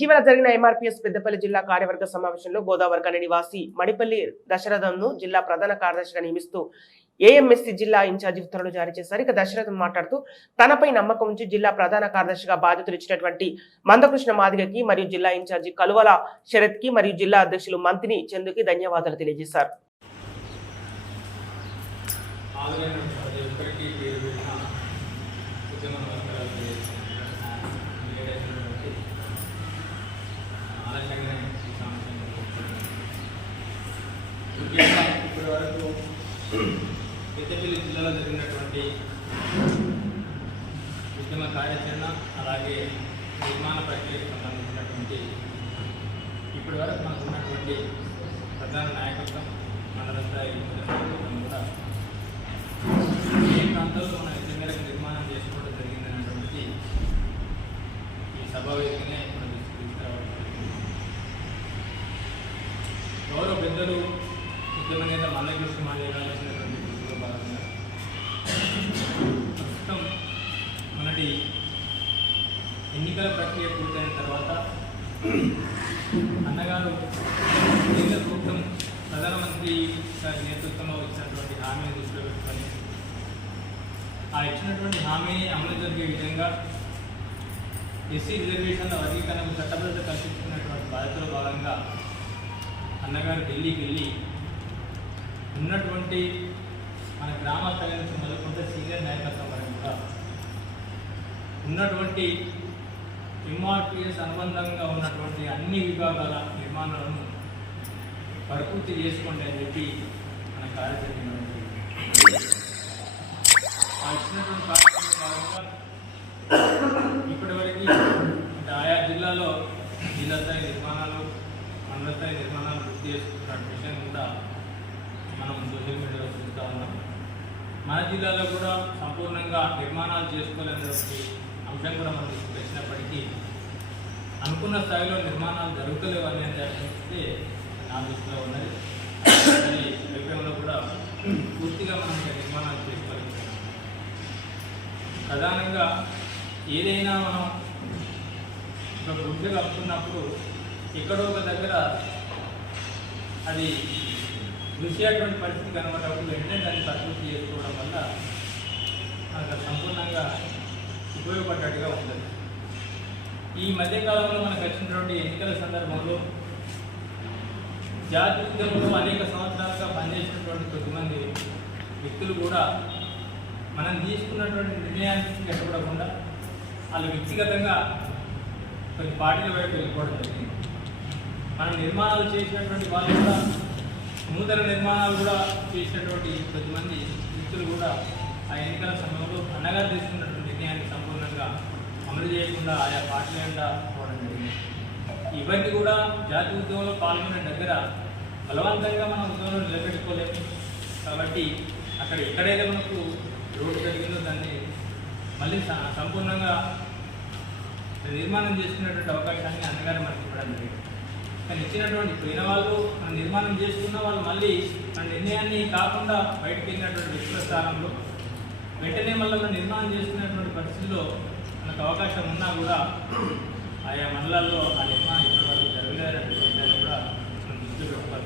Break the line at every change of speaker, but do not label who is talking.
ఇటీవల జరిగిన ఎంఆర్పీఎస్ పెద్దపల్లి జిల్లా కార్యవర్గ సమావేశంలో గోదావరి కని నివాసి మడిపల్లి దశరథంను జిల్లా ప్రధాన కార్యదర్శిగా నియమిస్తూ ఏఎంఎస్సీ జిల్లా ఇన్ఛార్జి ఉత్తర్వులు జారీ చేశారు. ఇక దశరథం మాట్లాడుతూ తనపై నమ్మకం ఉంచి జిల్లా ప్రధాన కార్యదర్శిగా బాధ్యతలు ఇచ్చినటువంటి మందకృష్ణ మాదిగకి మరియు జిల్లా ఇన్ఛార్జి కలువల శరత్కి మరియు జిల్లా అధ్యక్షులు మంత్రిని చందుకి ధన్యవాదాలు తెలియజేశారు.
హాజరైన ప్రతి ఒక్కరికి పేరు పెట్టిన ముఖ్యంగా ఇప్పటి వరకు పెద్దపల్లి జిల్లాలో జరిగినటువంటి ఉద్యమ కార్యాచరణ అలాగే నిర్మాణ ప్రక్రియకు సంబంధించినటువంటి ఇప్పటి వరకు మనకు ఉన్నటువంటి ప్రధాన నాయకత్వం మండల స్థాయి కూడా ఏ ప్రాంతాల్లో మనం ఎంత మేరకు నిర్మాణం చేసుకోవడం జరిగింది ఈ సభ వేదికనే మనం తీసుకురావడం జరిగింది. గౌరవ పెద్దలు ఉద్యమ నేత మల్లకృష్ణ మాల్య గారు భాగంగా ప్రస్తుతం మొన్నటి ఎన్నికల ప్రక్రియ పూర్తయిన తర్వాత అన్నగారు కేంద్ర ప్రభుత్వం ప్రధానమంత్రి గారి నేతృత్వంలో ఇచ్చినటువంటి హామీని దృష్టిలో పెట్టుకొని ఆ ఇచ్చినటువంటి హామీని అమలు జరిగే విధంగా ఎస్సీ రిజర్వేషన్ల వర్గీకరణకు చట్టబద్ధత కల్పించుకున్నటువంటి బాధ్యతలో భాగంగా అన్నగారు ఢిల్లీకి వెళ్ళి ఉన్నటువంటి మన గ్రామ స్థాయి నుంచి మొదలుకుంటే సీనియర్ నాయకత్వం వరకు కూడా ఉన్నటువంటి ఎంఆర్పిఎస్ అనుబంధంగా ఉన్నటువంటి అన్ని విభాగాల నిర్మాణాలను పరిపూర్తి చేసుకోండి అని చెప్పి మన కార్యక్రమం ఆ ఇచ్చినటువంటి కార్యక్రమం భాగంగా ఇప్పటివరకు అంటే ఆయా జిల్లాలో జిల్లా స్థాయి నిర్మాణాలు మండల స్థాయి నిర్మాణాలు వృద్ధి చేసుకున్న విషయం కూడా మనం సోషల్ మీడియాలో చూస్తూ ఉన్నాం. మన జిల్లాలో కూడా సంపూర్ణంగా నిర్మాణాలు చేసుకోలేని అంశం కూడా మనం తెచ్చినప్పటికీ అనుకున్న స్థాయిలో నిర్మాణాలు జరుగుతలేవు అనేది అంటే నా దృష్టిలో ఉన్నది. అది కూడా పూర్తిగా మనం నిర్మాణాలు చేసుకోవాలి ప్రధానంగా ఏదైనా మనం ఒక గుడ్డ కప్పుతున్నప్పుడు ఎక్కడో ఒక దగ్గర అది రుచేటువంటి పరిస్థితి కనబడేటప్పుడు వెంటనే దాన్ని పరిపూర్తి చేసుకోవడం వల్ల నాకు సంపూర్ణంగా ఉపయోగపడ్డట్టుగా ఉంటుంది ఈ మధ్యకాలంలో మనకు వచ్చినటువంటి ఎన్నికల సందర్భంలో జాతి ఉద్యమంలో అనేక సంవత్సరాలుగా పనిచేసినటువంటి కొద్దిమంది వ్యక్తులు కూడా మనం తీసుకున్నటువంటి నిర్ణయానికి కట్టుబడకుండా వాళ్ళు వ్యక్తిగతంగా కొన్ని పార్టీల వైపు వెళ్ళిపోవడం జరిగింది. మనం నిర్మాణాలు చేసినటువంటి వాళ్ళు కూడా నూతన నిర్మాణాలు కూడా చేసినటువంటి కొద్దిమంది వ్యక్తులు కూడా ఆ ఎన్నికల సమయంలో అన్నగారు తీసుకున్నటువంటి నిర్ణయాన్ని సంపూర్ణంగా అమలు చేయకుండా ఆయా పార్టీల పోవడం జరిగింది. ఇవన్నీ కూడా జాతీయ ఉద్యమంలో పాల్గొనే దగ్గర బలవంతంగా మనం ఉద్యమంలో నిలబెట్టుకోలేము. కాబట్టి అక్కడ ఎక్కడైతే మనకు రోడ్డు జరిగిందో దాన్ని మళ్ళీ సంపూర్ణంగా నిర్మాణం చేసుకునేటువంటి అవకాశాన్ని అన్నగారు మనకి ఇవ్వడం జరిగింది. తను ఇచ్చినటువంటి పోయిన వాళ్ళు నిర్మాణం చేసుకున్న వాళ్ళు మళ్ళీ ఆ నిర్ణయాన్ని కాకుండా బయటకు వెళ్ళినటువంటి వ్యక్తుల స్థానంలో వెంటనే మళ్ళీ నిర్మాణం చేసుకునేటువంటి పరిస్థితుల్లో మనకు అవకాశం ఉన్నా కూడా ఆయా మండలాల్లో ఆ నిర్మాణం ఇప్పటివరకు జరగలేదనేటువంటి కూడా మనం దృష్టి పెట్టుకోవాలి.